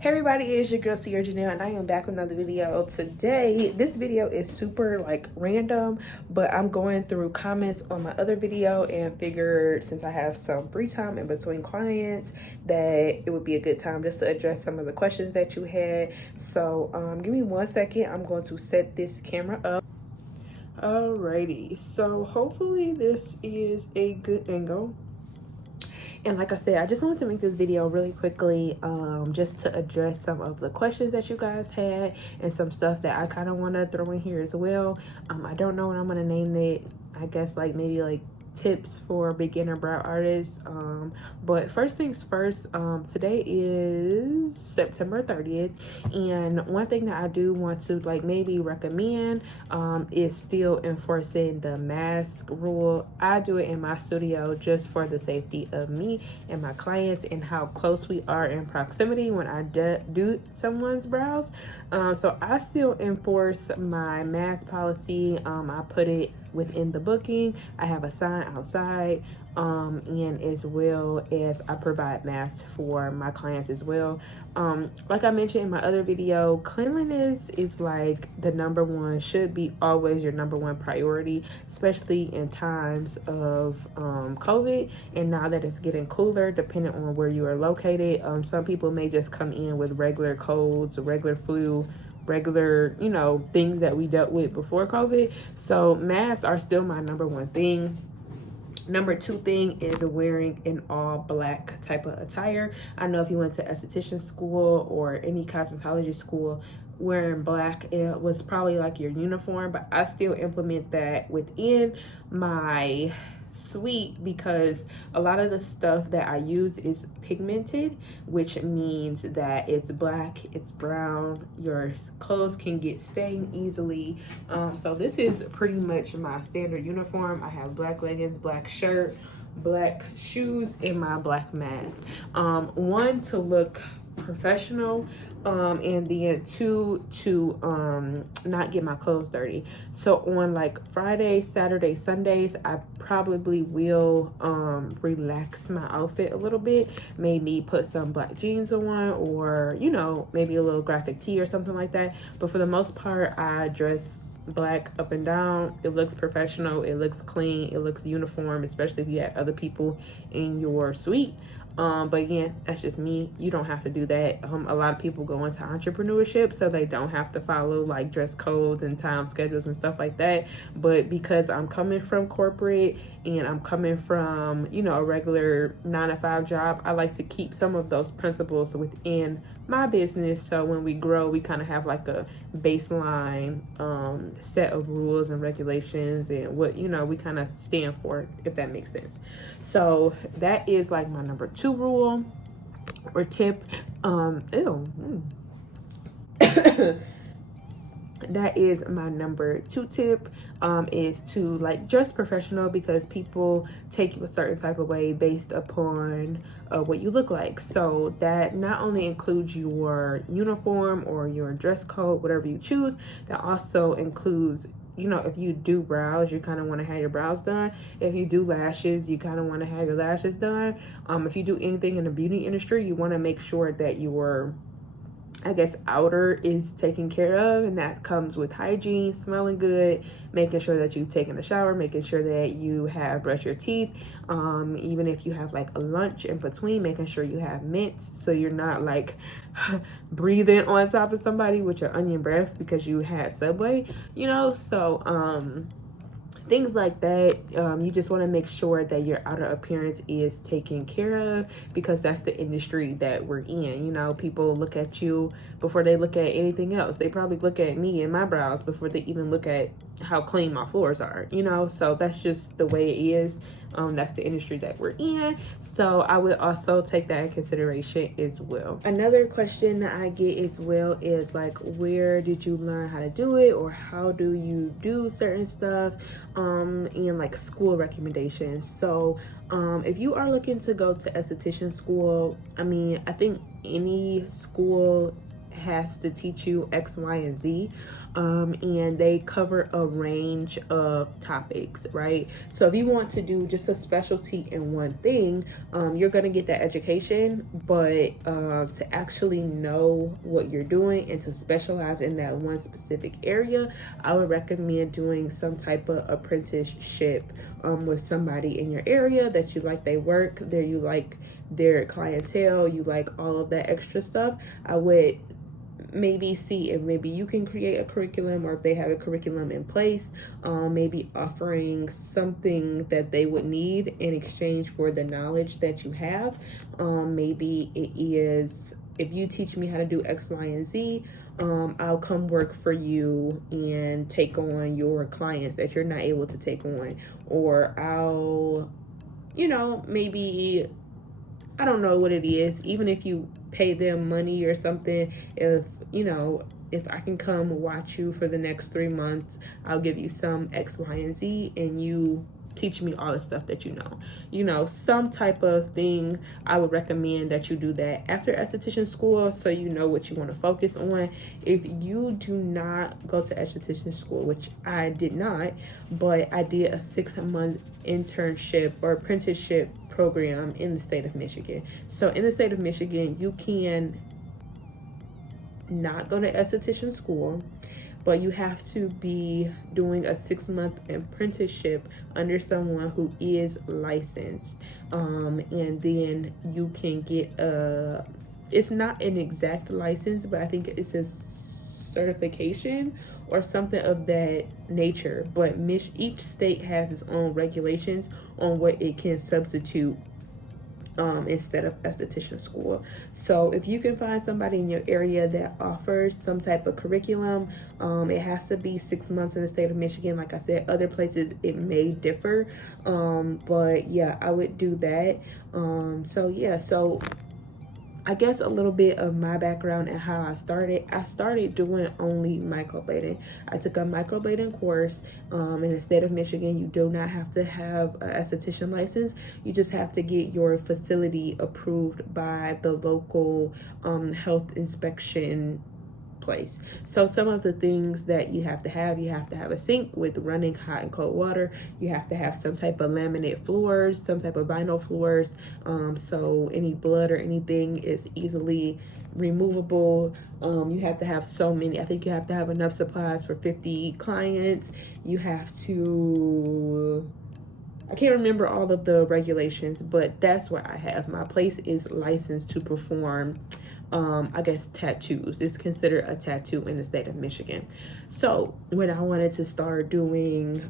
Hey everybody, it's your girl Sierra Janelle and I am back with another video. Today, this video is super random, but I'm going through comments on my other video and figured since I have some free time in between clients that it would be a good time just to address some of the questions that you had. So give me 1 second. I'm going to set this camera up. Alrighty, so hopefully this is a good angle. And like I said, I just wanted to make this video really quickly just to address some of the questions that you guys had and some stuff that I kind of want to throw in here as well. I don't know what I'm going to name it. I guess maybe tips for beginner brow artists. But first things first, today is September 30th, and one thing that I do want to maybe recommend is still enforcing the mask rule. I do it in my studio just for the safety of me and my clients and how close we are in proximity when I do someone's brows. So I still enforce my mask policy. I put it within the booking. I have a sign outside, and as well as I provide masks for my clients as well. Like I mentioned in my other video, cleanliness is the number one, should be always your number one priority, especially in times of COVID. And now that it's getting cooler, depending on where you are located, some people may just come in with regular colds, regular flu, regular things that we dealt with before COVID. So masks are still my number one thing. Number two thing is wearing an all black type of attire. I know if you went to esthetician school or any cosmetology school, wearing black, it was probably your uniform, but I still implement that within my suite because a lot of the stuff that I use is pigmented, which means that it's black, it's brown, your clothes can get stained easily. So this is pretty much my standard uniform. I have black leggings, black shirt, black shoes, and my black mask. One, to look professional, and then two, to not get my clothes dirty. So on Fridays, Saturdays, Sundays, I probably will relax my outfit a little bit, maybe put some black jeans on, or maybe a little graphic tee or something like that. But for the most part, I dress black up and down. It looks professional, it looks clean, it looks uniform, especially if you have other people in your suite. But again, that's just me. You don't have to do that. A lot of people go into entrepreneurship, so they don't have to follow dress codes and time schedules and stuff like that. But because I'm coming from corporate and I'm coming from, a regular 9-to-5 job, I like to keep some of those principles within my business. So when we grow, we kind of have a baseline set of rules and regulations and what, we kind of stand for, if that makes sense. So that is my number 2 rule or tip. That is my number 2 tip, is to dress professional, because people take you a certain type of way based upon what you look like. So that not only includes your uniform or your dress code, whatever you choose, that also includes, if you do brows, you kind of want to have your brows done. If you do lashes, you kind of want to have your lashes done. If you do anything in the beauty industry, you want to make sure that your outer is taken care of, and that comes with hygiene, smelling good, making sure that you've taken a shower, making sure that you have brushed your teeth. Even if you have a lunch in between, making sure you have mints so you're not breathing on top of somebody with your onion breath because you had Subway, so things like that. You just want to make sure that your outer appearance is taken care of, because that's the industry that we're in. People look at you before they look at anything else. They probably look at me and my brows before they even look at how clean my floors are, so that's just the way it is. That's the industry that we're in. So I would also take that in consideration as well. Another question that I get as well is where did you learn how to do it, or how do you do certain stuff, and school recommendations. So if you are looking to go to esthetician school, I think any school has to teach you X, Y, and Z. And they cover a range of topics, right? So if you want to do just a specialty in one thing, you're going to get that education, but to actually know what you're doing and to specialize in that one specific area, I would recommend doing some type of apprenticeship with somebody in your area that you like their work, you like their clientele, you like all of that extra stuff. I would maybe see if maybe you can create a curriculum, or if they have a curriculum in place, maybe offering something that they would need in exchange for the knowledge that you have. Maybe it is, if you teach me how to do X, Y, and Z, I'll come work for you and take on your clients that you're not able to take on. Or I'll, maybe, I don't know what it is, even if you pay them money or something, if I can come watch you for the next 3 months, I'll give you some X, Y, and Z, and you teach me all the stuff that you know. Some type of thing. I would recommend that you do that after esthetician school, so you know what you want to focus on. If you do not go to esthetician school, which I did not, but I did a 6-month internship or apprenticeship program in the state of Michigan. So in the state of Michigan, you can not go to esthetician school, but you have to be doing a 6-month apprenticeship under someone who is licensed. And then you can get it's not an exact license, but I think it's a certification or something of that nature. But each state has its own regulations on what it can substitute instead of esthetician school. So if you can find somebody in your area that offers some type of curriculum, it has to be 6 months in the state of Michigan. Like I said, other places it may differ, but yeah, I would do that. So I guess a little bit of my background and how I started doing only microblading. I took a microblading course in the state of Michigan. You do not have to have an esthetician license. You just have to get your facility approved by the local health inspection place. So some of the things that you have to have a sink with running hot and cold water. You have to have some type of laminate floors, some type of vinyl floors, so any blood or anything is easily removable. You have to have so many. I think you have to have enough supplies for 50 clients. You have to, I can't remember all of the regulations, but that's what I have. My place is licensed to perform I guess tattoos. It's considered a tattoo in the state of Michigan. So when I wanted to start doing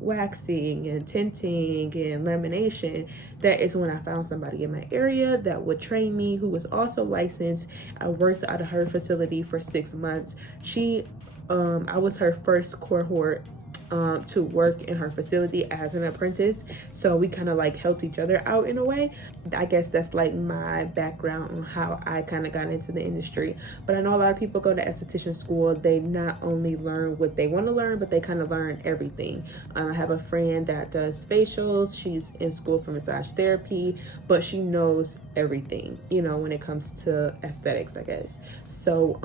waxing and tinting and lamination, that is when I found somebody in my area that would train me, who was also licensed. I worked out of her facility for 6 months. I was her first cohort to work in her facility as an apprentice, so we kind of like helped each other out in a way. I guess that's like my background on how I kind of got into the industry. But I know a lot of people go to esthetician school, they not only learn what they want to learn, but they kind of learn everything. I have a friend that does facials. She's in school for massage therapy, but she knows everything, when it comes to aesthetics, I guess. So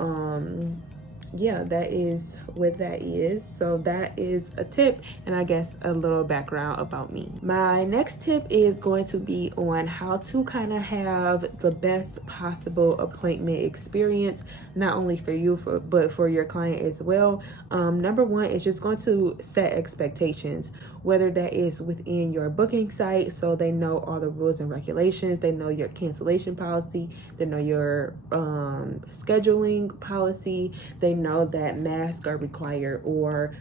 yeah, that is what that is. So that is a tip, and I guess a little background about me. My next tip is going to be on how to kind of have the best possible appointment experience, not only for you, but for your client as well. Number one is just going to set expectations, whether that is within your booking site, so they know all the rules and regulations, they know your cancellation policy, they know your scheduling policy, they know that masks are required, or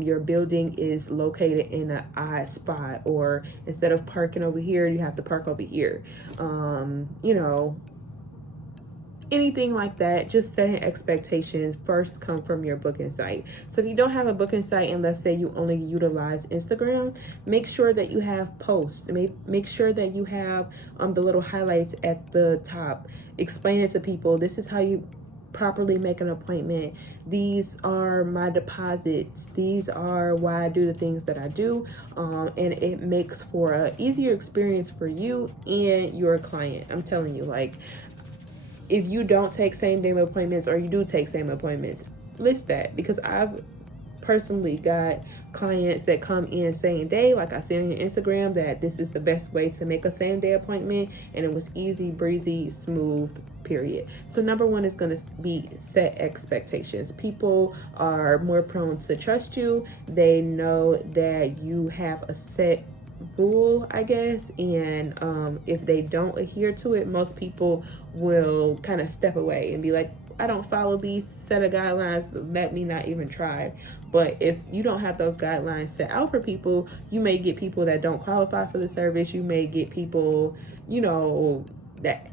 your building is located in an odd spot, or instead of parking over here, you have to park over here. Anything like that. Just setting expectations first come from your booking site. So if you don't have a booking site, and let's say you only utilize Instagram, make sure that you have posts. Make sure that you have the little highlights at the top. Explain it to people. This is how you properly make an appointment. These are my deposits. These are why I do the things that I do. And it makes for an easier experience for you and your client. I'm telling you, like, if you don't take same day appointments or you do take same appointments, list that, because I've personally got clients that come in same day, like I see on your Instagram, that this is the best way to make a same day appointment, and it was easy breezy, smooth, period. So number one is going to be set expectations. People are more prone to trust you. They know that you have a set rule, I guess, and if they don't adhere to it, most people will kind of step away and be like, I don't follow these set of guidelines, let me not even try. But if you don't have those guidelines set out for people, you may get people that don't qualify for the service. You may get people, you know, that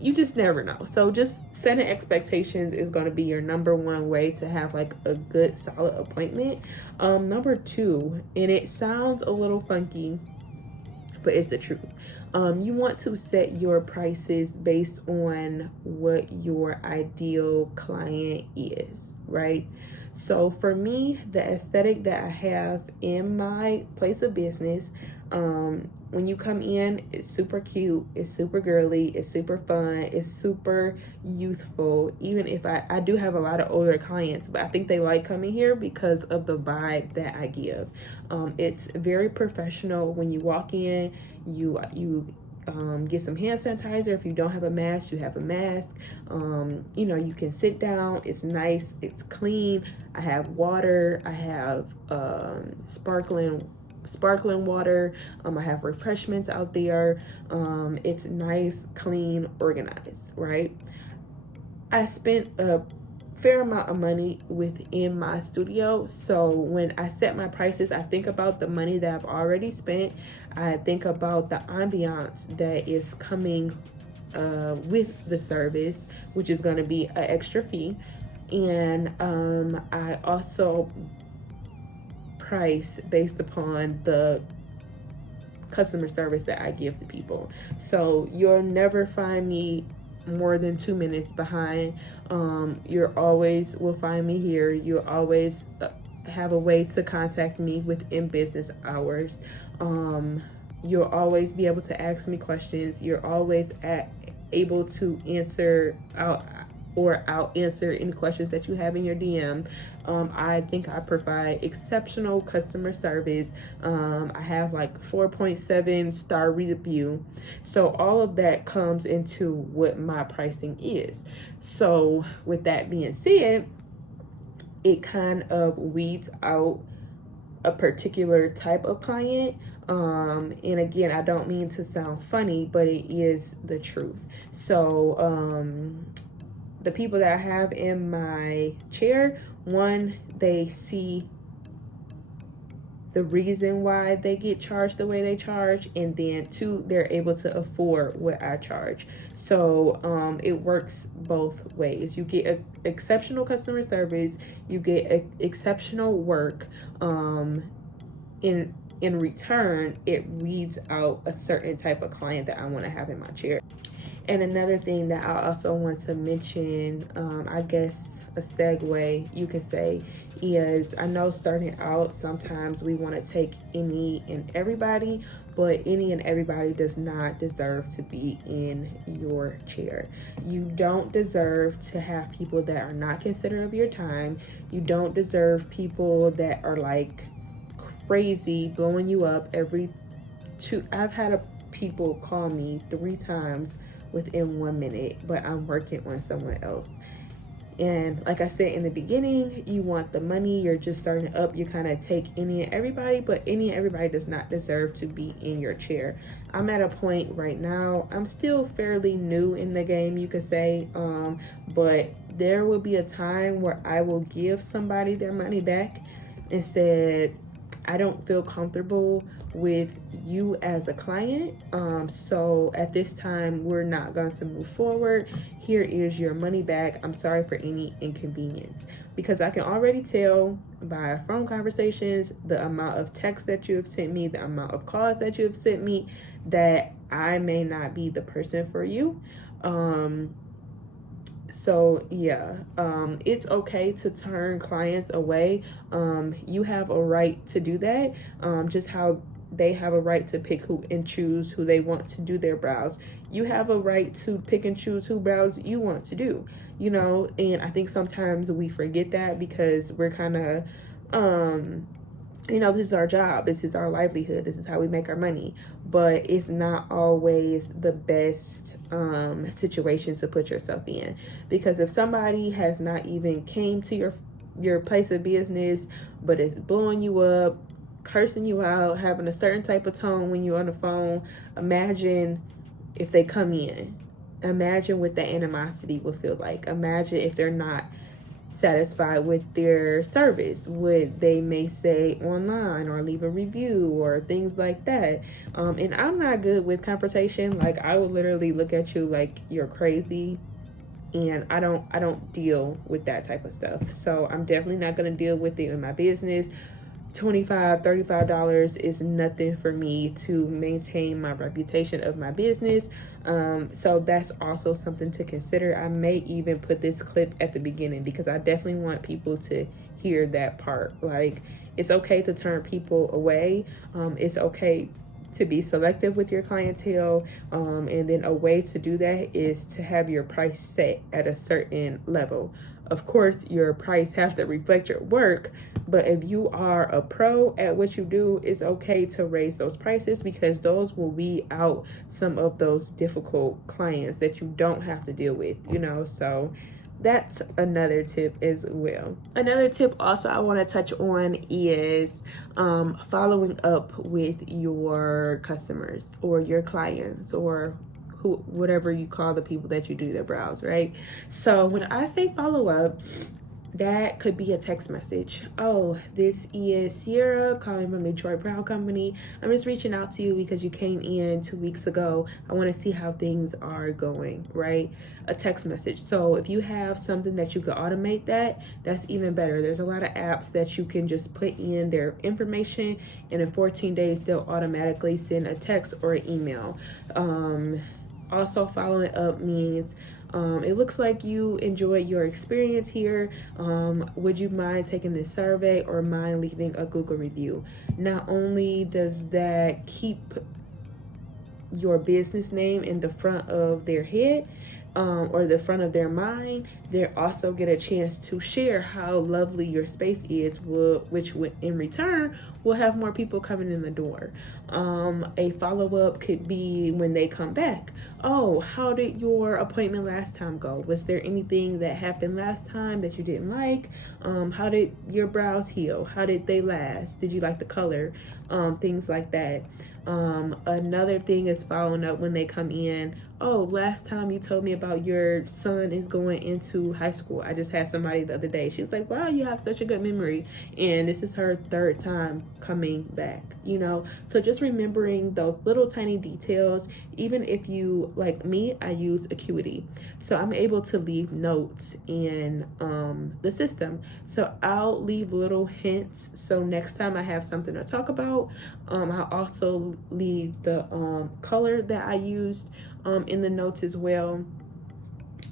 you just never know. So just setting expectations is going to be your number one way to have like a good solid appointment. Number two, and it sounds a little funky, but it's the truth. You want to set your prices based on what your ideal client is, right? So for me, the aesthetic that I have in my place of business, when you come in, it's super cute, it's super girly, it's super fun, it's super youthful. Even if I do have a lot of older clients, but I think they like coming here because of the vibe that I give. It's very professional. When you walk in, you get some hand sanitizer. If you don't have a mask, you have a mask. You know, you can sit down. It's nice, it's clean. I have water, I have sparkling water. I have refreshments out there. It's nice, clean, organized, right? I spent a fair amount of money within my studio, so when I set my prices, I think about the money that I've already spent. I think about the ambiance that is coming with the service, which is going to be an extra fee, and I also price based upon the customer service that I give to people. So you'll never find me more than 2 minutes behind. You always will find me here. You'll always have a way to contact me within business hours. You'll always be able to ask me questions. You're always able to answer out or I'll answer any questions that you have in your DM. I think I provide exceptional customer service. I have like 4.7 star review. So all of that comes into what my pricing is. So with that being said, it kind of weeds out a particular type of client. And again, I don't mean to sound funny, but it is the truth. So the people that I have in my chair, one, they see the reason why they get charged the way they charge, and then two, they're able to afford what I charge. So it works both ways. You get exceptional customer service, you get exceptional work. In return, it weeds out a certain type of client that I want to have in my chair. And another thing that I also want to mention, I guess a segue you can say, is I know starting out, sometimes we want to take any and everybody, but any and everybody does not deserve to be in your chair. You don't deserve to have people that are not considerate of your time. You don't deserve people that are like crazy, blowing you up every two. I've had people call me 3 times within 1 minute, but I'm working on someone else. And like I said in the beginning, you want the money, you're just starting up, you kind of take any and everybody, but any and everybody does not deserve to be in your chair. I'm at a point right now, I'm still fairly new in the game, you could say, but there will be a time where I will give somebody their money back and said, I don't feel comfortable with you as a client, so at this time we're not going to move forward. Here is your money back. I'm sorry for any inconvenience, because I can already tell by phone conversations, the amount of texts that you have sent me, the amount of calls that you have sent me, that I may not be the person for you. So yeah, it's okay to turn clients away. You have a right to do that. Just how they have a right to pick who and choose who they want to do their brows. You have a right to pick and choose who brows you want to do, you know. And I think sometimes we forget that because we're kind of you know, this is our job, this is our livelihood, this is how we make our money. But it's not always the best situation to put yourself in, because if somebody has not even came to your place of business but is blowing you up, cursing you out, having a certain type of tone when you're on the phone, imagine if they come in. Imagine what the animosity will feel like. Imagine if they're not satisfied with their service, what they may say online or leave a review or things like that. And I'm not good with confrontation. Like, I will literally look at you like you're crazy, and I don't deal with that type of stuff. So I'm definitely not going to deal with it in my business. $25-$35 is nothing for me to maintain my reputation of my business. So that's also something to consider. I may even put this clip at the beginning because I definitely want people to hear that part. Like, it's okay to turn people away. It's okay to be selective with your clientele. And then a way to do that is to have your price set at a certain level. Of course, your price has to reflect your work, but if you are a pro at what you do, it's okay to raise those prices, because those will weed out some of those difficult clients that you don't have to deal with, you know. So that's another tip as well. Another tip also I want to touch on is following up with your customers or your clients, or whatever you call the people that you do their brows, right? So when I say follow up, that could be a text message. Oh, this is Sierra calling from Detroit Brow Company. I'm just reaching out to you because you came in 2 weeks ago. I want to see how things are going, right? A text message. So if you have something that you could automate that's even better. There's a lot of apps that you can just put in their information, and in 14 days, they'll automatically send a text or an email. Also, following up means it looks like you enjoyed your experience here. Would you mind taking this survey or mind leaving a Google review? Not only does that keep your business name in the front of their head, or the front of their mind, they also get a chance to share how lovely your space is, which would in return will have more people coming in the door. A follow-up could be when they come back. Oh, how did your appointment last time go? Was there anything that happened last time that you didn't like? How did your brows heal? How did they last? Did you like the color? Things like that. Another thing is following up when they come in. Oh, last time you told me about your son is going into high school. I just had somebody the other day. She was like, wow, you have such a good memory. And this is her 3rd time coming back, you know? So just remembering those little tiny details. Even if you, like me, I use Acuity. So I'm able to leave notes in the system. So I'll leave little hints. So next time I have something to talk about, I'll also leave the color that I used in the notes as well.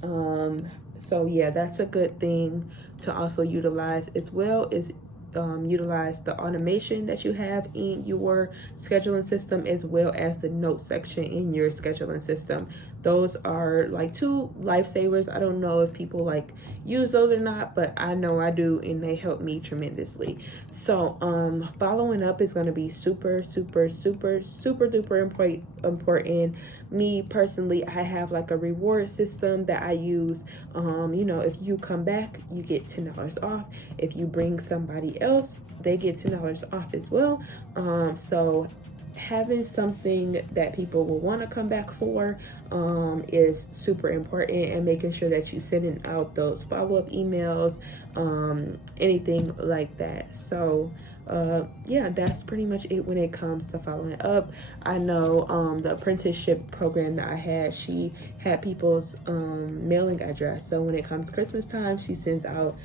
So yeah, that's a good thing to also utilize, as well as utilize the automation that you have in your scheduling system, as well as the note section in your scheduling system. Those are like 2 lifesavers. I don't know if people like use those or not, but I know I do, and they help me tremendously. So following up is going to be super duper important. Me personally, I have like a reward system that I use. You know, if you come back, you get $10 off. If you bring somebody else, they get $10 off as well. So having something that people will want to come back for is super important, and making sure that you're sending out those follow-up emails, anything like that. So yeah, that's pretty much it when it comes to following up. I know the apprenticeship program that I had, she had people's mailing address. So when it comes Christmas time, she sends out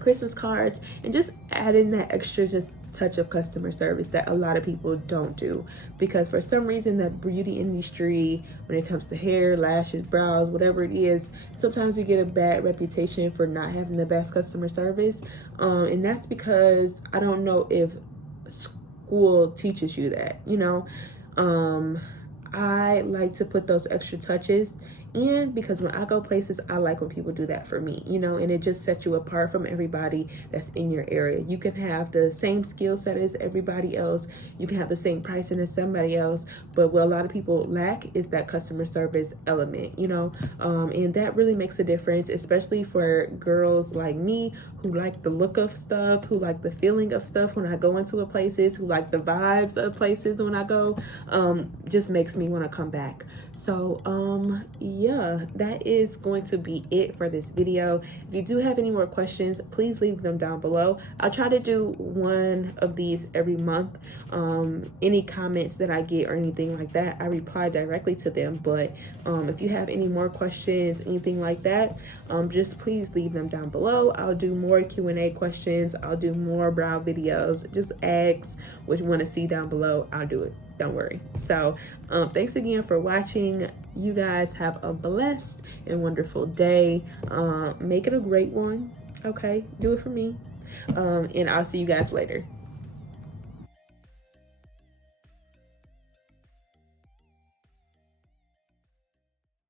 Christmas cards, and just adding that extra just touch of customer service that a lot of people don't do, because for some reason that beauty industry, when it comes to hair, lashes, brows, whatever it is, sometimes we get a bad reputation for not having the best customer service, and that's because I don't know if school teaches you that, you know. I like to put those extra touches in because when I go places, I like when people do that for me, you know, and it just sets you apart from everybody that's in your area. You can have the same skill set as everybody else. You can have the same pricing as somebody else, but what a lot of people lack is that customer service element, you know, and that really makes a difference, especially for girls like me who like the look of stuff, who like the feeling of stuff when I go into a places, who like the vibes of places when I go. Just makes me want to come back. So yeah, that is going to be it for this video. If you do have any more questions, please leave them down below. I'll try to do one of these every month. Any comments that I get or anything like that, I reply directly to them. But if you have any more questions, anything like that, just please leave them down below. I'll do more Q&A questions. I'll do more brow videos. Just ask what you want to see down below. I'll do it. Don't worry. So thanks again for watching. You guys have a blessed and wonderful day. Make it a great one. Okay, do it for me. And I'll see you guys later.